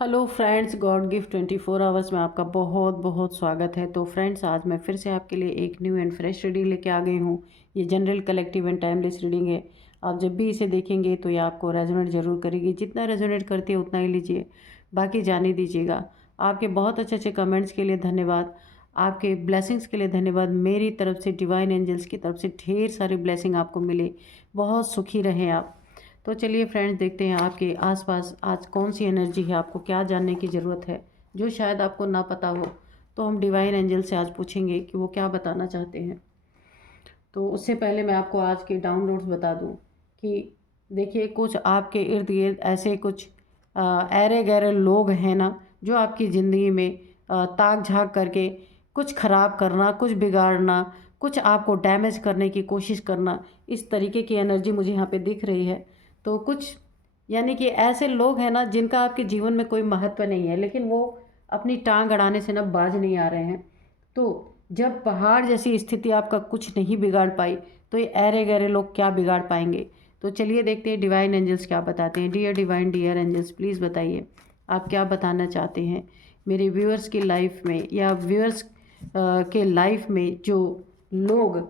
Hello friends, God gift 24 hours में आपका बहुत बहुत स्वागत है। तो फ्रेंड्स, आज मैं फिर से आपके लिए एक न्यू एंड फ्रेश रीडिंग लेके आ गई हूँ। ये general, collective and timeless reading है। आप जब भी इसे देखेंगे तो ये आपको रेजोनेट जरूर करेगी। जितना रेजोनेट करती है उतना ही लीजिए, बाकी जाने दीजिएगा। आपके बहुत अच्छे अच्छे कमेंट्स के लिए धन्यवाद, आपके ब्लेसिंग्स के लिए धन्यवाद। मेरी तरफ से, डिवाइन एंजल्स की तरफ से ढेर सारी ब्लेसिंग आपको मिले। बहुत सुखी रहें आप। तो चलिए फ्रेंड्स, देखते हैं आपके आसपास आज कौन सी एनर्जी है, आपको क्या जानने की ज़रूरत है जो शायद आपको ना पता हो। तो हम डिवाइन एंजल से आज पूछेंगे कि वो क्या बताना चाहते हैं। तो उससे पहले मैं आपको आज के डाउनलोड्स बता दूं कि देखिए, कुछ आपके इर्द गिर्द ऐसे कुछ ऐरे गैरे लोग हैं ना, जो आपकी ज़िंदगी में ताक झाँक करके कुछ ख़राब करना, कुछ बिगाड़ना, कुछ आपको डैमेज करने की कोशिश करना, इस तरीके की एनर्जी मुझे यहाँ पे दिख रही है। तो कुछ यानी कि ऐसे लोग हैं ना, जिनका आपके जीवन में कोई महत्व नहीं है, लेकिन वो अपनी टांग अड़ाने से ना बाज नहीं आ रहे हैं। तो जब पहाड़ जैसी स्थिति आपका कुछ नहीं बिगाड़ पाई, तो ये ऐरे गहरे लोग क्या बिगाड़ पाएंगे। तो चलिए देखते हैं डिवाइन एंजल्स क्या बताते हैं। Dear divine, dear angels, please बताइए आप क्या बताना चाहते हैं मेरे व्यूअर्स की लाइफ में, या व्यूअर्स के लाइफ में जो लोग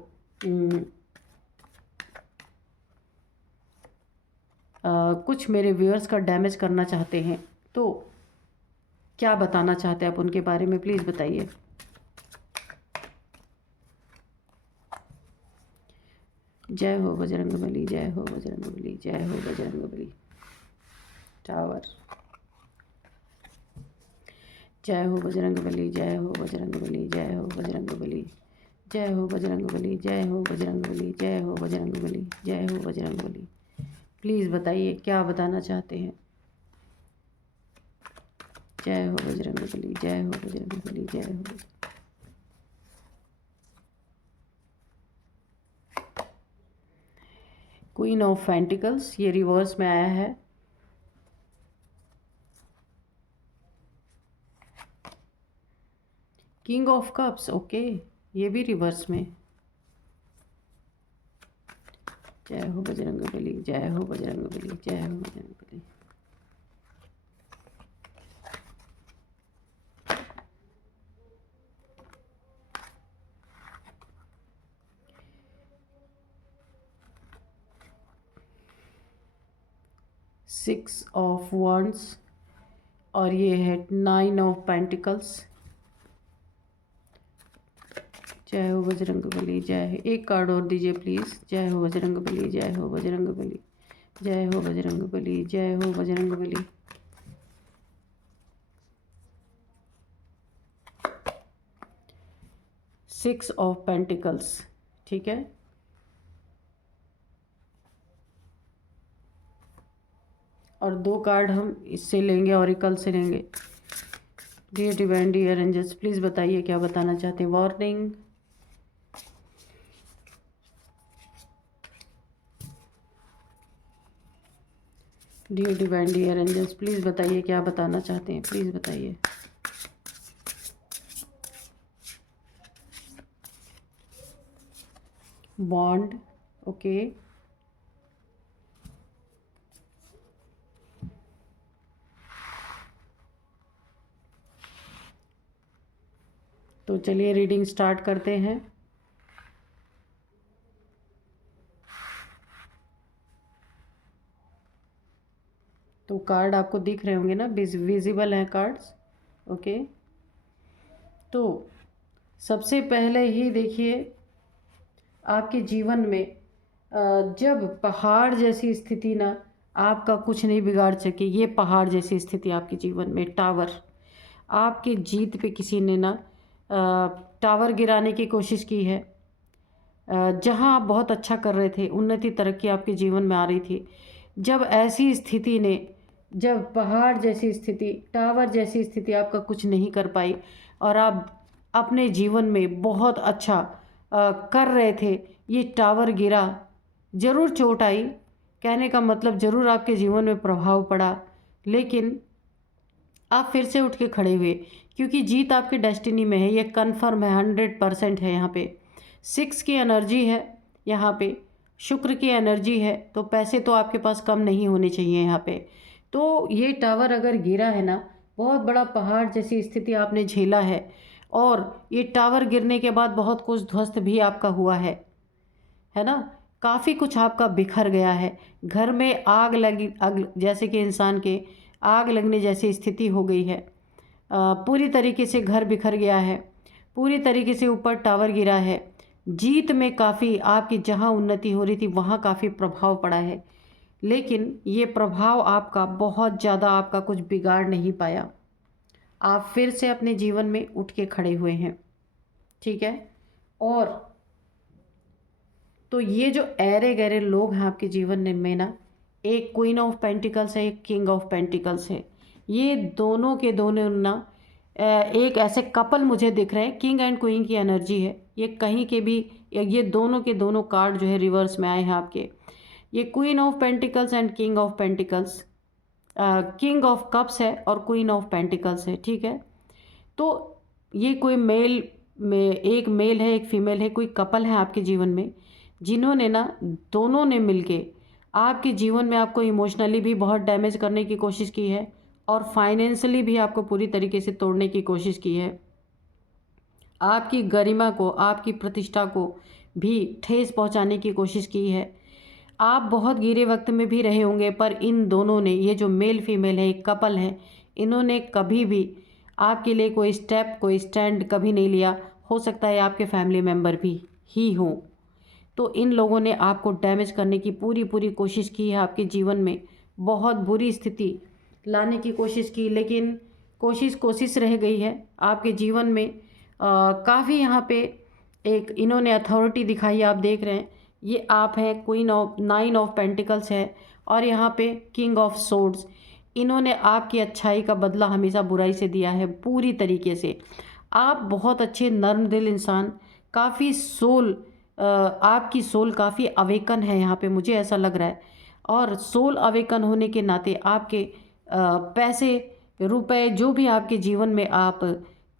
कुछ मेरे व्यूअर्स का डैमेज करना चाहते हैं। तो क्या बताना चाहते हैं आप उनके बारे में, प्लीज़ बताइए। जय हो बजरंगबली, जय हो बजरंगबली, जय हो बजरंगबली। टावर। जय हो बजरंगबली, जय हो बजरंगबली, जय हो बजरंगबली। जय हो बजरंगबली, जय हो बजरंगबली, जय हो बजरंगबली, जय हो बजरंगबली। प्लीज़ बताइए क्या बताना चाहते हैं। जय हो बजरंगबली, जय हो बजरंगबली, जय हो। क्वीन ऑफ पेंटिकल्स, ये रिवर्स में आया है। किंग ऑफ कप्स, ओके, ये भी रिवर्स में। जय हो बजरंगबली, जय हो बजरंगबली, जय हो बजरंगबली। सिक्स ऑफ वॉन्ड्स, और ये है 9 ऑफ पेंटिकल्स। जय हो बजरंगबली, जय है। एक कार्ड और दीजिए प्लीज़। जय हो बजरंगबली, जय हो बजरंगबली, जय हो बजरंगबली, जय हो बजरंगबली। सिक्स ऑफ पेंटिकल्स, ठीक है। और 2 कार्ड हम इससे लेंगे, ऑरिकल से लेंगे। Dear divine, dear angels, please बताइए क्या बताना चाहते हैं। Warning. Dear divine, dear angels, please बताइए क्या बताना चाहते हैं, प्लीज़ बताइए। Bond, okay. तो चलिए रीडिंग स्टार्ट करते हैं। तो कार्ड आपको दिख रहे होंगे ना, विजिबल हैं कार्ड्स, ओके। तो सबसे पहले ही देखिए, आपके जीवन में जब पहाड़ जैसी स्थिति ना आपका कुछ नहीं बिगाड़ सके, ये पहाड़ जैसी स्थिति आपके जीवन में, टावर, आपकी जीत पे किसी ने ना टावर गिराने की कोशिश की है। जहाँ आप बहुत अच्छा कर रहे थे, उन्नति तरक्की आपके जीवन में आ रही थी, जब ऐसी स्थिति ने, जब पहाड़ जैसी स्थिति, टावर जैसी स्थिति आपका कुछ नहीं कर पाई, और आप अपने जीवन में बहुत अच्छा कर रहे थे, ये टावर गिरा, ज़रूर चोट आई, कहने का मतलब ज़रूर आपके जीवन में प्रभाव पड़ा, लेकिन आप फिर से उठ के खड़े हुए, क्योंकि जीत आपकी डेस्टिनी में है। ये कन्फर्म है, 100% है। यहाँ पे 6 की एनर्जी है, यहाँ पे शुक्र की एनर्जी है, तो पैसे तो आपके पास कम नहीं होने चाहिए यहाँ पे। तो ये टावर अगर गिरा है ना, बहुत बड़ा पहाड़ जैसी स्थिति आपने झेला है, और ये टावर गिरने के बाद बहुत कुछ ध्वस्त भी आपका हुआ है ना। काफ़ी कुछ आपका बिखर गया है। घर में आग लगी, आग जैसे कि इंसान के आग लगने जैसी स्थिति हो गई है। पूरी तरीके से घर बिखर गया है, पूरी तरीके से ऊपर टावर गिरा है। जीत में काफ़ी आपकी जहाँ उन्नति हो रही थी वहाँ काफ़ी प्रभाव पड़ा है, लेकिन ये प्रभाव आपका बहुत ज़्यादा आपका कुछ बिगाड़ नहीं पाया। आप फिर से अपने जीवन में उठ के खड़े हुए हैं, ठीक है। और तो ये जो ऐरे गहरे लोग हैं आपके जीवन में ना, एक क्वीन ऑफ पेंटिकल्स है, एक किंग ऑफ पेंटिकल्स है। ये दोनों के दोनों ना एक ऐसे कपल मुझे दिख रहे हैं। किंग एंड क्वीन की एनर्जी है ये, कहीं के भी ये दोनों के दोनों कार्ड जो है रिवर्स में आए हैं आपके। ये queen of pentacles and king of pentacles, king of cups है और क्वीन ऑफ पेंटिकल्स है, ठीक है। तो ये कोई मेल में, एक मेल है एक फीमेल है, कोई कपल है आपके जीवन में, जिन्होंने ना, दोनों ने मिलके आपके जीवन में आपको इमोशनली भी बहुत डैमेज करने की कोशिश की है और फाइनेंशियली भी आपको पूरी तरीके से तोड़ने की कोशिश की है। आपकी गरिमा को, आपकी प्रतिष्ठा को भी ठेस पहुंचाने की कोशिश की है। आप बहुत गिरे वक्त में भी रहे होंगे, पर इन दोनों ने, ये जो मेल फीमेल है, एक कपल है, इन्होंने कभी भी आपके लिए कोई स्टेप, कोई स्टैंड कभी नहीं लिया। हो सकता है आपके फैमिली मेम्बर भी ही हों। तो इन लोगों ने आपको डैमेज करने की पूरी पूरी कोशिश की है, आपके जीवन में बहुत बुरी स्थिति लाने की कोशिश की, लेकिन कोशिश रह गई है आपके जीवन में। काफ़ी यहाँ पे एक इन्होंने अथॉरिटी दिखाई है, आप देख रहे हैं। ये आप हैं, क्वीन ऑफ, 9 ऑफ पेंटिकल्स है, और यहाँ पे किंग ऑफ सोर्ड्स। इन्होंने आपकी अच्छाई का बदला हमेशा बुराई से दिया है पूरी तरीके से। आप बहुत अच्छे नर्म दिल इंसान, काफ़ी सोल, आपकी सोल काफ़ी अवेकन है यहाँ पे, मुझे ऐसा लग रहा है। और सोल अवेकन होने के नाते आपके पैसे, रुपए, जो भी आपके जीवन में आप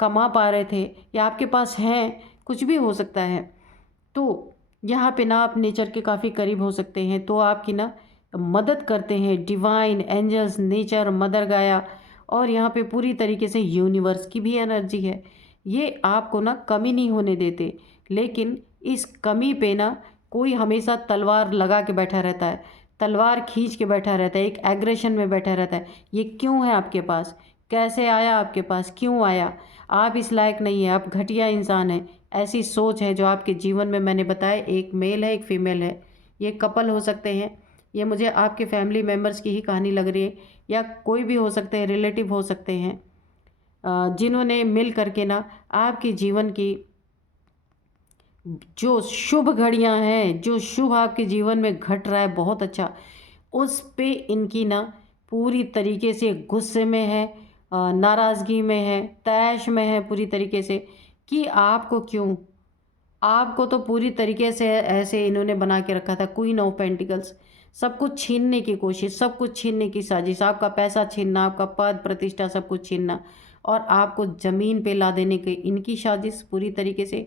कमा पा रहे थे या आपके पास हैं, कुछ भी हो सकता है, तो यहाँ पे ना आप नेचर के काफ़ी करीब हो सकते हैं। तो आपकी ना मदद करते हैं डिवाइन एंजल्स, नेचर, मदर गाया, और यहाँ पे पूरी तरीके से यूनिवर्स की भी एनर्जी है। ये आपको ना कमी नहीं होने देते, लेकिन इस कमी पे ना कोई हमेशा तलवार लगा के बैठा रहता है, तलवार खींच के बैठा रहता है, एक एग्रेशन में बैठा रहता है। ये क्यों है आपके पास, कैसे आया आपके पास, क्यों आया, आप इस लायक नहीं है, आप घटिया इंसान हैं, ऐसी सोच है जो आपके जीवन में, मैंने बताया, एक मेल है एक फीमेल है। ये कपल हो सकते हैं, ये मुझे आपके फैमिली मेम्बर्स की ही कहानी लग रही है, या कोई भी हो सकते हैं, रिलेटिव हो सकते हैं, जिन्होंने मिल करके ना आपके जीवन की जो शुभ घड़ियां हैं, जो शुभ आपके जीवन में घट रहा है बहुत अच्छा, उस पे इनकी ना पूरी तरीके से गुस्से में है, नाराज़गी में है, तैश में है पूरी तरीके से, कि आपको क्यों, आपको तो पूरी तरीके से ऐसे इन्होंने बना के रखा था। क्वीन ऑफ पेंटिकल्स, सब कुछ छीनने की कोशिश, सब कुछ छीनने की साजिश, आपका पैसा छीनना, आपका पद प्रतिष्ठा सब कुछ छीनना, और आपको ज़मीन पे ला देने की इनकी साजिश पूरी तरीके से।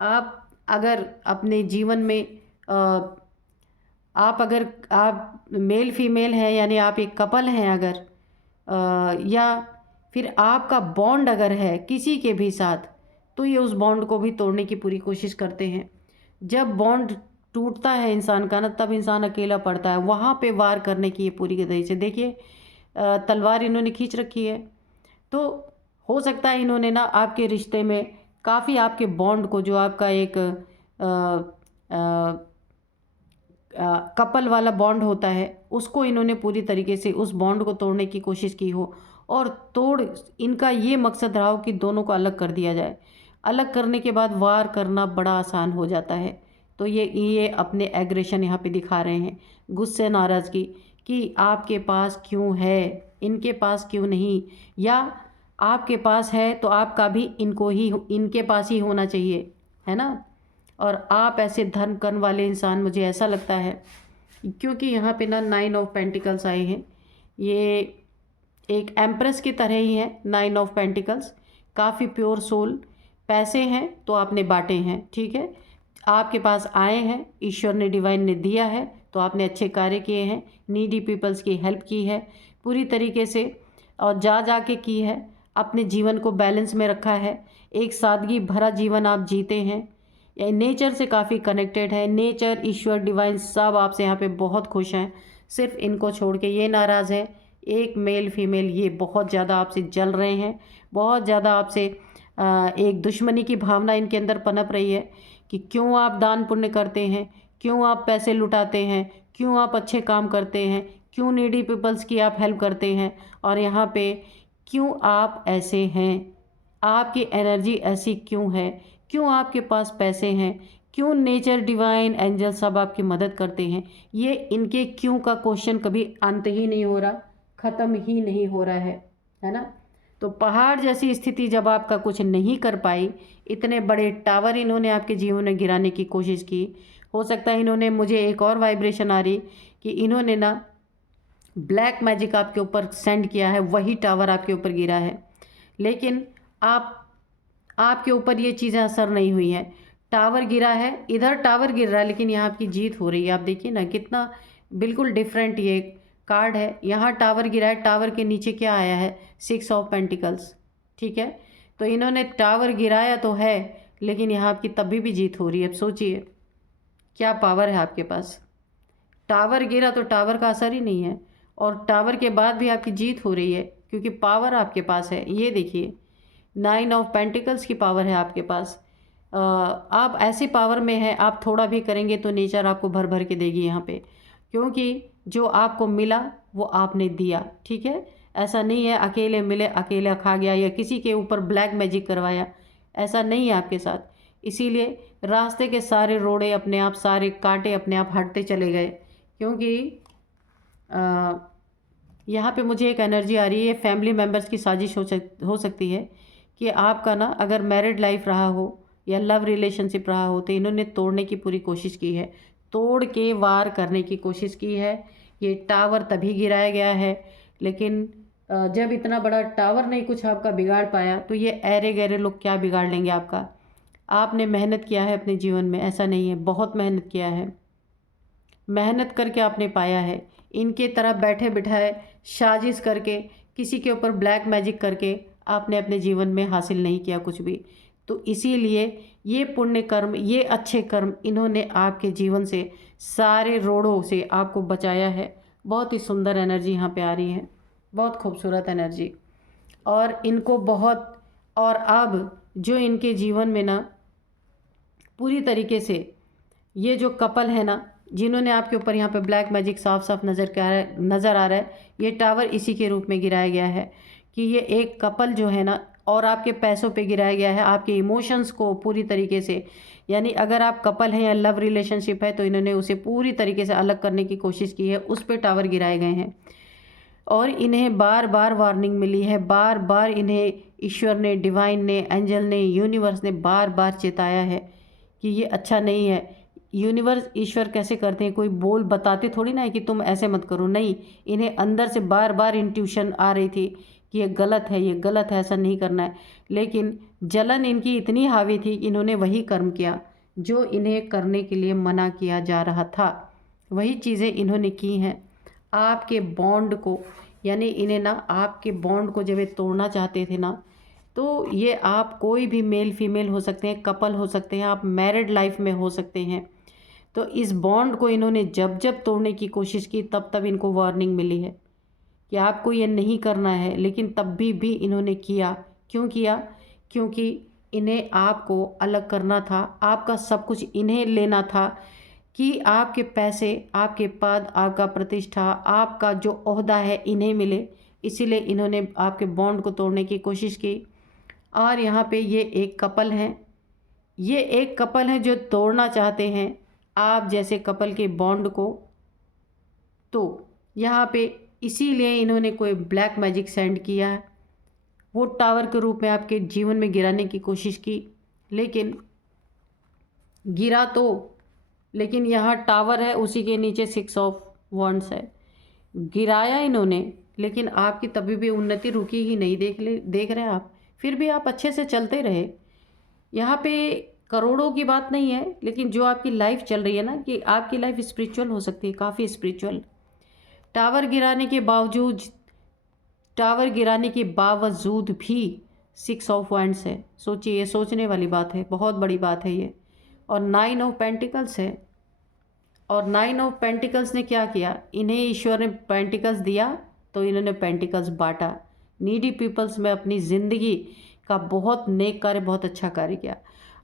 आप अगर अपने जीवन में आप अगर आप मेल फीमेल हैं, यानी आप एक कपल हैं अगर, या फिर आपका बॉन्ड अगर है किसी के भी साथ, तो ये उस बॉन्ड को भी तोड़ने की पूरी कोशिश करते हैं। जब बॉन्ड टूटता है इंसान का ना, तब इंसान अकेला पड़ता है, वहाँ पे वार करने की ये पूरी तरह से, देखिए तलवार इन्होंने खींच रखी है। तो हो सकता है इन्होंने ना आपके रिश्ते में काफ़ी, आपके बॉन्ड को, जो आपका एक कपल वाला बॉन्ड होता है, उसको इन्होंने पूरी तरीके से उस बॉन्ड को तोड़ने की कोशिश की हो, और तोड़, इनका ये मकसद रहा हो कि दोनों को अलग कर दिया जाए। अलग करने के बाद वार करना बड़ा आसान हो जाता है। तो ये अपने एग्रेशन यहाँ पे दिखा रहे हैं, गुस्से, नाराज़गी, कि आपके पास क्यों है, इनके पास क्यों नहीं, या आपके पास है तो आपका भी इनको ही, इनके पास ही होना चाहिए, है ना। और आप ऐसे धर्म कर्म वाले इंसान, मुझे ऐसा लगता है, क्योंकि यहाँ पे ना 9 ऑफ पेंटिकल्स आए हैं, ये एक एम्प्रेस की तरह ही है। 9 ऑफ पेंटिकल्स काफ़ी प्योर सोल, पैसे हैं तो आपने बांटे हैं, ठीक है, आपके पास आए हैं, ईश्वर ने, डिवाइन ने दिया है, तो आपने अच्छे कार्य किए हैं, नीडी पीपल्स की हेल्प की है पूरी तरीके से। और जा जा के की है, अपने जीवन को बैलेंस में रखा है, एक सादगी भरा जीवन आप जीते हैं, या नेचर से काफ़ी कनेक्टेड है। नेचर, ईश्वर, डिवाइन सब आपसे यहाँ पे बहुत खुश हैं। सिर्फ इनको छोड़ के ये नाराज़ है, एक मेल फीमेल ये बहुत ज़्यादा आपसे जल रहे हैं, बहुत ज़्यादा आपसे एक दुश्मनी की भावना इनके अंदर पनप रही है कि क्यों आप दान पुण्य करते हैं, क्यों आप पैसे लुटाते हैं, क्यों आप अच्छे काम करते हैं, क्यों नीडी पीपल्स की आप हेल्प करते हैं, और यहाँ पे क्यों आप ऐसे हैं, आपकी एनर्जी ऐसी क्यों है, क्यों आपके पास पैसे हैं, क्यों नेचर, डिवाइन, एंजल सब आपकी मदद करते हैं। ये इनके क्यों का क्वेश्चन कभी अंत ही नहीं हो रहा, ख़त्म ही नहीं हो रहा है ना। तो पहाड़ जैसी स्थिति जब आपका कुछ नहीं कर पाई, इतने बड़े टावर इन्होंने आपके जीवन में गिराने की कोशिश की। हो सकता है इन्होंने, मुझे एक और वाइब्रेशन आ रही कि इन्होंने ना ब्लैक मैजिक आपके ऊपर सेंड किया है, वही टावर आपके ऊपर गिरा है। लेकिन आपके ऊपर ये चीज़ें असर नहीं हुई हैं। टावर गिरा है, इधर टावर गिर रहा है, लेकिन यहाँ आपकी जीत हो रही है। आप देखिए ना कितना बिल्कुल डिफरेंट ये कार्ड है। यहाँ टावर गिरा है, टावर के नीचे क्या आया है, 6 ऑफ पेंटिकल्स। ठीक है, तो इन्होंने टावर गिराया तो है, लेकिन यहाँ आपकी तभी भी जीत हो रही है। अब सोचिए क्या पावर है आपके पास। टावर गिरा तो टावर का असर ही नहीं है, और टावर के बाद भी आपकी जीत हो रही है क्योंकि पावर आपके पास है। ये देखिए 9 ऑफ पेंटिकल्स की पावर है आपके पास। आप ऐसी पावर में है, आप थोड़ा भी करेंगे तो नेचर आपको भर भर के देगी यहाँ पे, क्योंकि जो आपको मिला वो आपने दिया। ठीक है, ऐसा नहीं है अकेले मिले अकेला खा गया या किसी के ऊपर ब्लैक मैजिक करवाया, ऐसा नहीं है आपके साथ। इसीलिए रास्ते के सारे रोड़े अपने आप, सारे कांटे अपने आप हटते चले गए, क्योंकि यहाँ पे मुझे एक एनर्जी आ रही है, फैमिली मेम्बर्स की साजिश हो सकती है कि आपका ना अगर मैरिड लाइफ रहा हो या लव रिलेशनशिप रहा हो तो इन्होंने तोड़ने की पूरी कोशिश की है, तोड़ के वार करने की कोशिश की है। ये टावर तभी गिराया गया है, लेकिन जब इतना बड़ा टावर नहीं कुछ आपका बिगाड़ पाया तो ये ऐरे गहरे लोग क्या बिगाड़ लेंगे आपका। आपने मेहनत किया है अपने जीवन में, ऐसा नहीं है, बहुत मेहनत किया है, मेहनत करके आपने पाया है। इनके तरह बैठे बिठाए साजिश करके किसी के ऊपर ब्लैक मैजिक करके आपने अपने जीवन में हासिल नहीं किया कुछ भी। तो इसीलिए ये पुण्य कर्म, ये अच्छे कर्म इन्होंने आपके जीवन से, सारे रोड़ों से आपको बचाया है। बहुत ही सुंदर एनर्जी यहाँ पे आ रही है, बहुत खूबसूरत एनर्जी। और इनको बहुत, और अब जो इनके जीवन में ना पूरी तरीके से ये जो कपल है ना, जिन्होंने आपके ऊपर यहाँ पे ब्लैक मैजिक साफ साफ नज़र आ रहा है, ये टावर इसी के रूप में गिराया गया है कि ये एक कपल जो है ना, और आपके पैसों पे गिराया गया है, आपके इमोशंस को पूरी तरीके से, यानी अगर आप कपल हैं या लव रिलेशनशिप है तो इन्होंने उसे पूरी तरीके से अलग करने की कोशिश की है, उस पर टावर गिराए गए हैं। और इन्हें बार बार वार्निंग मिली है, बार बार इन्हें ईश्वर ने, डिवाइन ने, एंजल ने, यूनिवर्स ने बार बार चेताया है कि ये अच्छा नहीं है। यूनिवर्स, ईश्वर कैसे करते हैं, कोई बोल बताते थोड़ी ना है कि तुम ऐसे मत करो, नहीं, इन्हें अंदर से बार बार इंट्यूशन आ रही थी कि ये गलत है, ये गलत है, ऐसा नहीं करना है। लेकिन जलन इनकी इतनी हावी थी कि इन्होंने वही कर्म किया जो इन्हें करने के लिए मना किया जा रहा था, वही चीज़ें इन्होंने की हैं। आपके बॉन्ड को, यानी इन्हें ना आपके बॉन्ड को जब ये तोड़ना चाहते थे ना, तो ये आप कोई भी मेल फीमेल हो सकते हैं, कपल हो सकते हैं, आप मैरिड लाइफ में हो सकते हैं। तो इस बॉन्ड को इन्होंने जब जब तोड़ने की कोशिश की तब तब इनको वार्निंग मिली है कि आपको ये नहीं करना है, लेकिन तब भी इन्होंने किया। क्यों किया? क्योंकि इन्हें आपको अलग करना था, आपका सब कुछ इन्हें लेना था, कि आपके पैसे, आपके पद, आपका प्रतिष्ठा, आपका जो ओहदा है इन्हें मिले। इसीलिए इन्होंने आपके बॉन्ड को तोड़ने की कोशिश की। और यहाँ पे ये एक कपल हैं, ये एक कपल हैं जो तोड़ना चाहते हैं आप जैसे कपल के बॉन्ड को। तो यहाँ पे इसीलिए इन्होंने कोई ब्लैक मैजिक सेंड किया है, वो टावर के रूप में आपके जीवन में गिराने की कोशिश की, लेकिन गिरा तो, लेकिन यहाँ टावर है, उसी के नीचे 6 ऑफ वॉन्ड्स है। गिराया इन्होंने, लेकिन आपकी तभी भी उन्नति रुकी ही नहीं। देख रहे हैं आप, फिर भी आप अच्छे से चलते रहे। यहाँ पे करोड़ों की बात नहीं है, लेकिन जो आपकी लाइफ चल रही है ना, कि आपकी लाइफ स्पिरिचुअल हो सकती है, काफ़ी स्पिरिचुअल। टावर गिराने के बावजूद टावर गिराने के बावजूद भी 6 ऑफ वांड्स है। सोचिए, ये सोचने वाली बात है, बहुत बड़ी बात है ये। और 9 ऑफ पेंटिकल्स है। और 9 ऑफ पेंटिकल्स ने क्या किया, इन्हें ईश्वर ने पेंटिकल्स दिया तो इन्होंने पेंटिकल्स बांटा। नीडी पीपल्स में अपनी ज़िंदगी का बहुत नेक कार्य, बहुत अच्छा कार्य किया।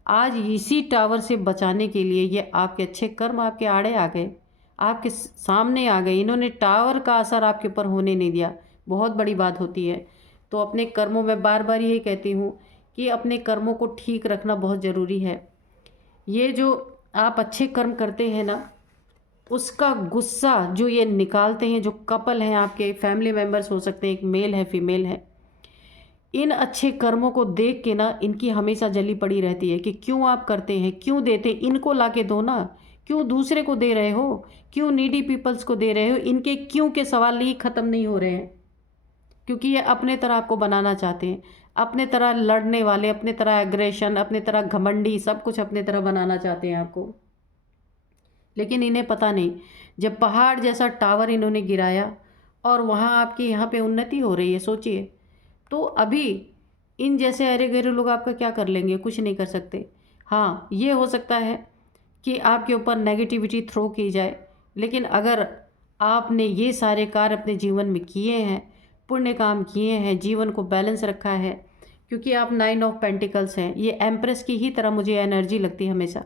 आज इसी टावर से बचाने के लिए ये आपके अच्छे कर्म आपके आड़े आ गए, आपके सामने आ गए। इन्होंने टावर का असर आपके ऊपर होने नहीं दिया। बहुत बड़ी बात होती है। तो अपने कर्मों में बार बार यही कहती हूँ कि अपने कर्मों को ठीक रखना बहुत ज़रूरी है। ये जो आप अच्छे कर्म करते हैं ना, उसका गुस्सा जो ये निकालते हैं, जो कपल हैं, आपके फैमिली मेम्बर्स हो सकते हैं, एक मेल है फीमेल है, इन अच्छे कर्मों को देख के ना इनकी हमेशा जली पड़ी रहती है कि क्यों आप करते हैं, क्यों देते, इनको ला के दो ना, क्यों दूसरे को दे रहे हो, क्यों नीडी पीपल्स को दे रहे हो। इनके क्यों के सवाल ही ख़त्म नहीं हो रहे हैं, क्योंकि ये अपने तरह आपको बनाना चाहते हैं, अपने तरह लड़ने वाले, अपने तरह एग्रेशन, अपने तरह घमंडी, सब कुछ अपने तरह बनाना चाहते हैं आपको। लेकिन इन्हें पता नहीं, जब पहाड़ जैसा टावर इन्होंने गिराया और वहाँ आपकी यहाँ पे उन्नति हो रही है, सोचिए। तो अभी इन जैसे अरे गहरे लोग आपका क्या कर लेंगे, कुछ नहीं कर सकते। हाँ, ये हो सकता है कि आपके ऊपर नेगेटिविटी थ्रो की जाए, लेकिन अगर आपने ये सारे कार्य अपने जीवन में किए हैं, पुण्य काम किए हैं, जीवन को बैलेंस रखा है, क्योंकि आप 9 ऑफ पेंटिकल्स हैं, ये एम्प्रेस की ही तरह मुझे एनर्जी लगती है हमेशा।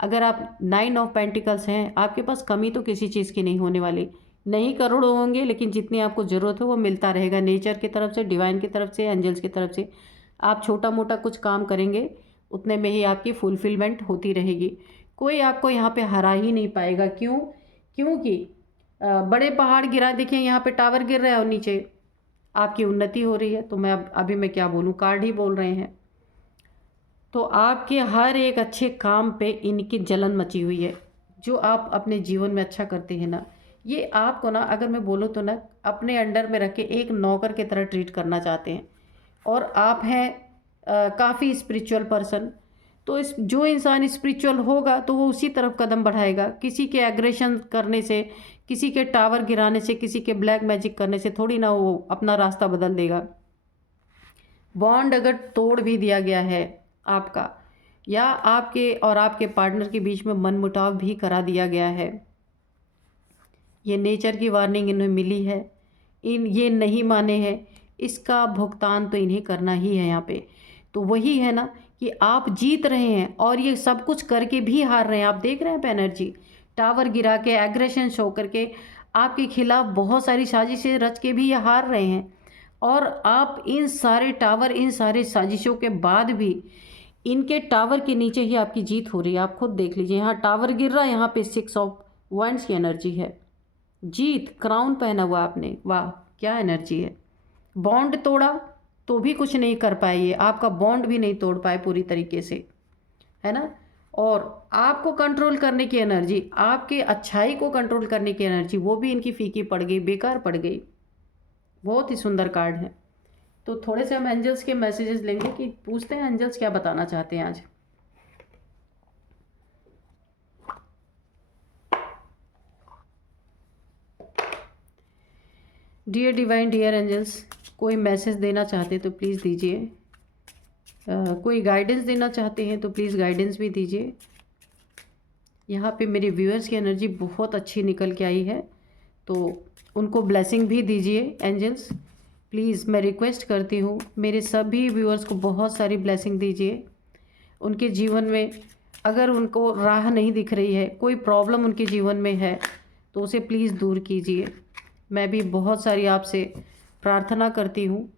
अगर आप 9 ऑफ पेंटिकल्स हैं, आपके पास कमी तो किसी चीज़ की नहीं होने वाली। नहीं करोड़ों होंगे, लेकिन जितनी आपको ज़रूरत हो वो मिलता रहेगा, नेचर की तरफ से, डिवाइन की तरफ से, एंजल्स की तरफ से। आप छोटा मोटा कुछ काम करेंगे, उतने में ही आपकी फुलफिलमेंट होती रहेगी। कोई आपको यहाँ पे हरा ही नहीं पाएगा। क्यों? क्योंकि बड़े पहाड़ गिरा, देखिए यहाँ पे टावर गिर रहा है और नीचे आपकी उन्नति हो रही है। तो मैं अभी मैं क्या बोलूँ, कार्ड ही बोल रहे हैं। तो आपके हर एक अच्छे काम पे इनकी जलन मची हुई है। जो आप अपने जीवन में अच्छा करते हैं ना, ये आपको ना, अगर मैं बोलूँ तो ना, अपने अंडर में रख के एक नौकर की तरह ट्रीट करना चाहते हैं। और आप हैं काफ़ी स्पिरिचुअल पर्सन। तो इस जो इंसान स्पिरिचुअल होगा तो वो उसी तरफ कदम बढ़ाएगा। किसी के एग्रेशन करने से, किसी के टावर गिराने से, किसी के ब्लैक मैजिक करने से थोड़ी ना वो अपना रास्ता बदल देगा। बॉन्ड अगर तोड़ भी दिया गया है आपका, या आपके और आपके पार्टनर के बीच में मनमुटाव भी करा दिया गया है, ये नेचर की वार्निंग इन्हें मिली है, ये नहीं माने हैं, इसका भुगतान तो इन्हें करना ही है यहाँ पे। तो वही है ना कि आप जीत रहे हैं और ये सब कुछ करके भी हार रहे हैं। आप देख रहे हैं एनर्जी, टावर गिरा के, एग्रेशन शो करके, आपके खिलाफ बहुत सारी साजिशें रच के भी ये हार रहे हैं। और आप इन सारे टावर, इन सारे साजिशों के बाद भी इनके टावर के नीचे ही आपकी जीत हो रही है। आप खुद देख लीजिए, यहाँ टावर गिर रहा है, यहाँ पे 6 ऑफ वांड्स की एनर्जी है। जीत, क्राउन पहना हुआ आपने, वाह क्या एनर्जी है। बॉन्ड तोड़ा तो भी कुछ नहीं कर पाए, ये आपका बॉन्ड भी नहीं तोड़ पाए पूरी तरीके से, है ना। और आपको कंट्रोल करने की एनर्जी, आपके अच्छाई को कंट्रोल करने की एनर्जी, वो भी इनकी फीकी पड़ गई, बेकार पड़ गई। बहुत ही सुंदर कार्ड है। तो थोड़े से हम एंजल्स के मैसेजेस लेंगे कि पूछते हैं एंजल्स क्या बताना चाहते हैं आज। डियर डिवाइन, डियर एंजल्स, कोई मैसेज देना चाहते तो प्लीज़ दीजिए। कोई गाइडेंस देना चाहते हैं तो प्लीज़ गाइडेंस भी दीजिए। यहाँ पे मेरे व्यूअर्स की एनर्जी बहुत अच्छी निकल के आई है, तो उनको ब्लेसिंग भी दीजिए एंजल्स। प्लीज़ मैं रिक्वेस्ट करती हूँ, मेरे सभी व्यूअर्स को बहुत सारी ब्लेसिंग दीजिए। उनके जीवन में अगर उनको राह नहीं दिख रही है, कोई प्रॉब्लम उनके जीवन में है, तो उसे प्लीज़ दूर कीजिए। मैं भी बहुत सारी आपसे प्रार्थना करती हूँ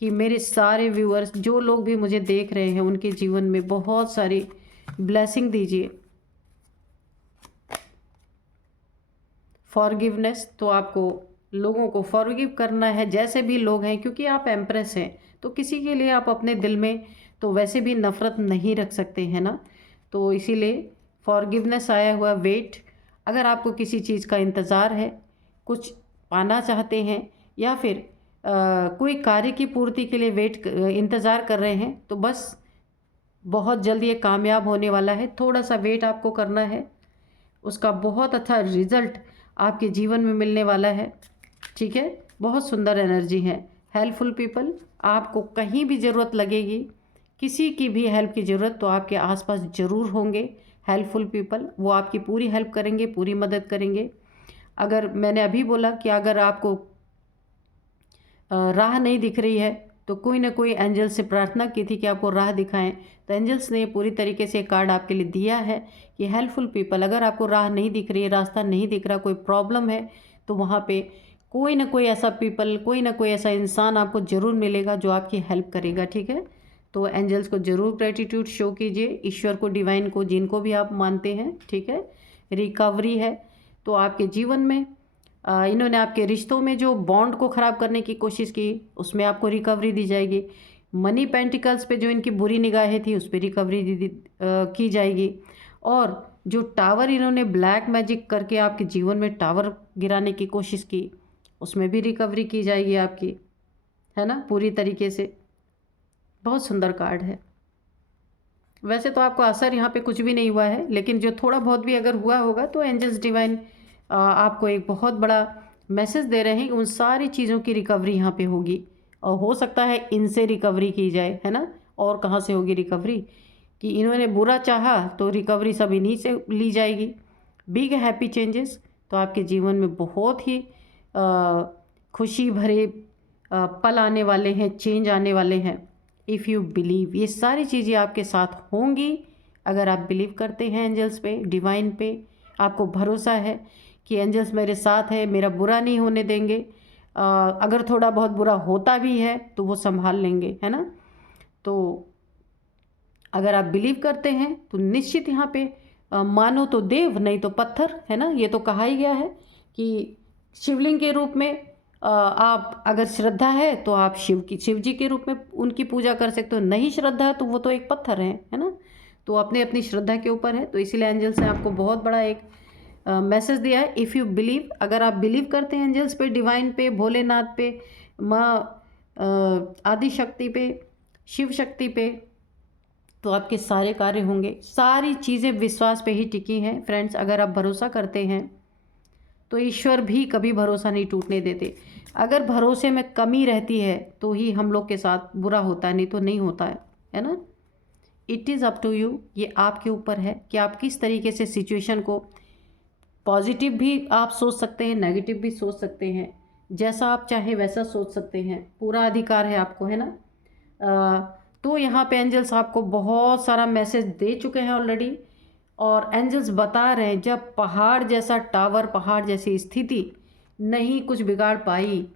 कि मेरे सारे व्यूअर्स, जो लोग भी मुझे देख रहे हैं, उनके जीवन में बहुत सारी ब्लेसिंग दीजिए। फॉरगिवनेस, तो आपको लोगों को फॉरगिव करना है, जैसे भी लोग हैं, क्योंकि आप एम्प्रेस हैं, तो किसी के लिए आप अपने दिल में तो वैसे भी नफ़रत नहीं रख सकते हैं ना। तो इसीलिए फॉरगिवनेस आया हुआ वेट। अगर आपको किसी चीज़ का इंतज़ार है, कुछ पाना चाहते हैं, या फिर कोई कार्य की पूर्ति के लिए इंतज़ार कर रहे हैं, तो बस बहुत जल्द ये कामयाब होने वाला है। थोड़ा सा वेट आपको करना है, उसका बहुत अच्छा रिज़ल्ट आपके जीवन में मिलने वाला है। ठीक है, बहुत सुंदर एनर्जी है। हेल्पफुल पीपल, आपको कहीं भी ज़रूरत लगेगी, किसी की भी हेल्प की ज़रूरत, तो आपके आसपास ज़रूर होंगे हेल्पफुल पीपल। वो आपकी पूरी हेल्प करेंगे, पूरी मदद करेंगे। अगर मैंने अभी बोला कि अगर आपको राह नहीं दिख रही है तो कोई ना कोई एंजल से प्रार्थना की थी कि आपको राह दिखाएं, तो एंजल्स ने पूरी तरीके से कार्ड आपके लिए दिया है कि हेल्पफुल पीपल, अगर आपको राह नहीं दिख रही है, रास्ता नहीं दिख रहा, कोई प्रॉब्लम है, तो वहाँ पे कोई ना कोई ऐसा पीपल, कोई ना कोई ऐसा इंसान आपको ज़रूर मिलेगा जो आपकी हेल्प करेगा। ठीक है, तो एंजल्स को ज़रूर ग्रेटिट्यूड शो कीजिए, ईश्वर को, डिवाइन को, जिनको भी आप मानते हैं। ठीक है, रिकवरी है तो आपके जीवन में इन्होंने आपके रिश्तों में जो बॉन्ड को ख़राब करने की कोशिश की, उसमें आपको रिकवरी दी जाएगी। मनी पेंटिकल्स पे जो इनकी बुरी निगाहें थी, उस पर रिकवरी की जाएगी। और जो टावर इन्होंने ब्लैक मैजिक करके आपके जीवन में टावर गिराने की कोशिश की, उसमें भी रिकवरी की जाएगी आपकी, है ना, पूरी तरीके से। बहुत सुंदर कार्ड है। वैसे तो आपको असर यहाँ पे कुछ भी नहीं हुआ है, लेकिन जो थोड़ा बहुत भी अगर हुआ होगा तो एंजल्स डिवाइन आपको एक बहुत बड़ा मैसेज दे रहे हैं कि उन सारी चीज़ों की रिकवरी यहाँ पे होगी। और हो सकता है इनसे रिकवरी की जाए, है ना, और कहाँ से होगी रिकवरी, कि इन्होंने बुरा चाहा तो रिकवरी सब इन्हीं से ली जाएगी। बिग हैप्पी चेंजेस, तो आपके जीवन में बहुत ही खुशी भरे पल आने वाले हैं, चेंज आने वाले हैं। इफ़ यू बिलीव, ये सारी चीज़ें आपके साथ होंगी अगर आप बिलीव करते हैं एंजल्स पे, डिवाइन पे। आपको भरोसा है कि एंजल्स मेरे साथ है, मेरा बुरा नहीं होने देंगे। अगर थोड़ा बहुत बुरा होता भी है तो वो संभाल लेंगे, है ना। तो अगर आप बिलीव करते हैं तो निश्चित यहाँ पे मानो तो देव, नहीं तो पत्थर, है ना। ये तो कहा ही गया है कि शिवलिंग के रूप में आप अगर श्रद्धा है तो आप शिव जी के रूप में उनकी पूजा कर सकते हो। नहीं श्रद्धा है तो वो तो एक पत्थर है ना। तो अपने अपनी श्रद्धा के ऊपर है। तो इसीलिए एंजल्स ने आपको बहुत बड़ा एक मैसेज दिया है, इफ़ यू बिलीव। अगर आप बिलीव करते हैं एंजल्स पे, डिवाइन पे, भोलेनाथ पे, माँ आदि शक्ति पे, शिव शक्ति पे, तो आपके सारे कार्य होंगे। सारी चीज़ें विश्वास पे ही टिकी हैं फ्रेंड्स। अगर आप भरोसा करते हैं तो ईश्वर भी कभी भरोसा नहीं टूटने देते। अगर भरोसे में कमी रहती है तो ही हम लोग के साथ बुरा होता है, नहीं तो नहीं होता है ना। It is up to you, ये आपके ऊपर है कि आप किस तरीके से सिचुएशन को, पॉजिटिव भी आप सोच सकते हैं, नेगेटिव भी सोच सकते हैं, जैसा आप चाहे वैसा सोच सकते हैं, पूरा अधिकार है आपको, है ना। तो यहाँ पे एंजल्स आपको बहुत सारा मैसेज दे चुके हैं ऑलरेडी। और एंजल्स बता रहे हैं जब पहाड़ जैसा टावर, पहाड़ जैसी स्थिति नहीं कुछ बिगाड़ पाई,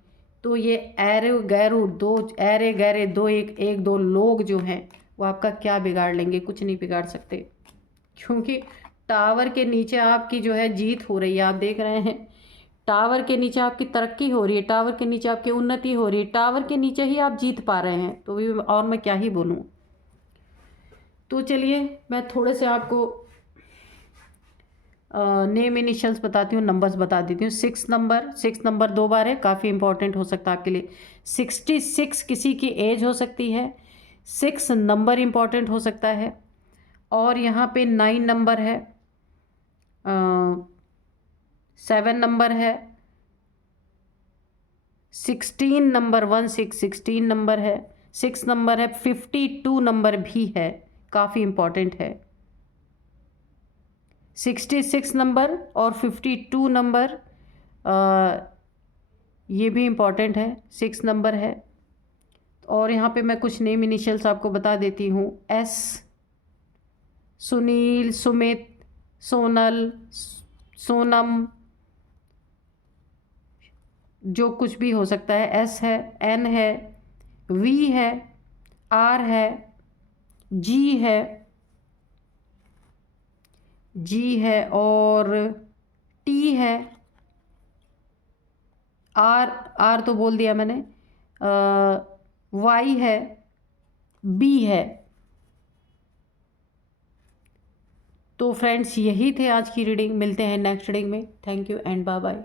तो ये ऐरे गैरे दो एक दो लोग जो हैं वो आपका क्या बिगाड़ लेंगे, कुछ नहीं बिगाड़ सकते। क्योंकि टावर के नीचे आपकी जो है जीत हो रही है। आप देख रहे हैं टावर के नीचे आपकी तरक्की हो रही है, टावर के नीचे आपकी उन्नति हो रही है, टावर के नीचे ही आप जीत पा रहे हैं। तो भी और मैं क्या ही बोलूँ। तो चलिए मैं थोड़े से आपको नेम इनिशियल्स बताती हूँ, नंबर्स बता देती हूँ। 6 नंबर 2 बार है, काफ़ी इंपॉर्टेंट हो सकता है आपके लिए। 66 किसी की एज हो सकती है, 6 नंबर इंपॉर्टेंट हो सकता है। और यहाँ पे 9 नंबर है, 7 नंबर है, 16 नंबर 16 नंबर है, 6 नंबर है, 52 नंबर भी है, काफ़ी इंपॉर्टेंट है। 66 नंबर और 52 नंबर ये भी इम्पॉर्टेंट है, 6 नंबर है। और यहाँ पे मैं कुछ नेम इनिशियल्स आपको बता देती हूँ। एस, सुनील, सुमित, सोनल, सोनम, जो कुछ भी हो सकता है। एस है, एन है, वी है, आर है, जी है और टी है। आर तो बोल दिया मैंने। वाई है, बी है। तो फ्रेंड्स यही थे आज की रीडिंग। मिलते हैं नेक्स्ट रीडिंग में। Thank you and bye bye.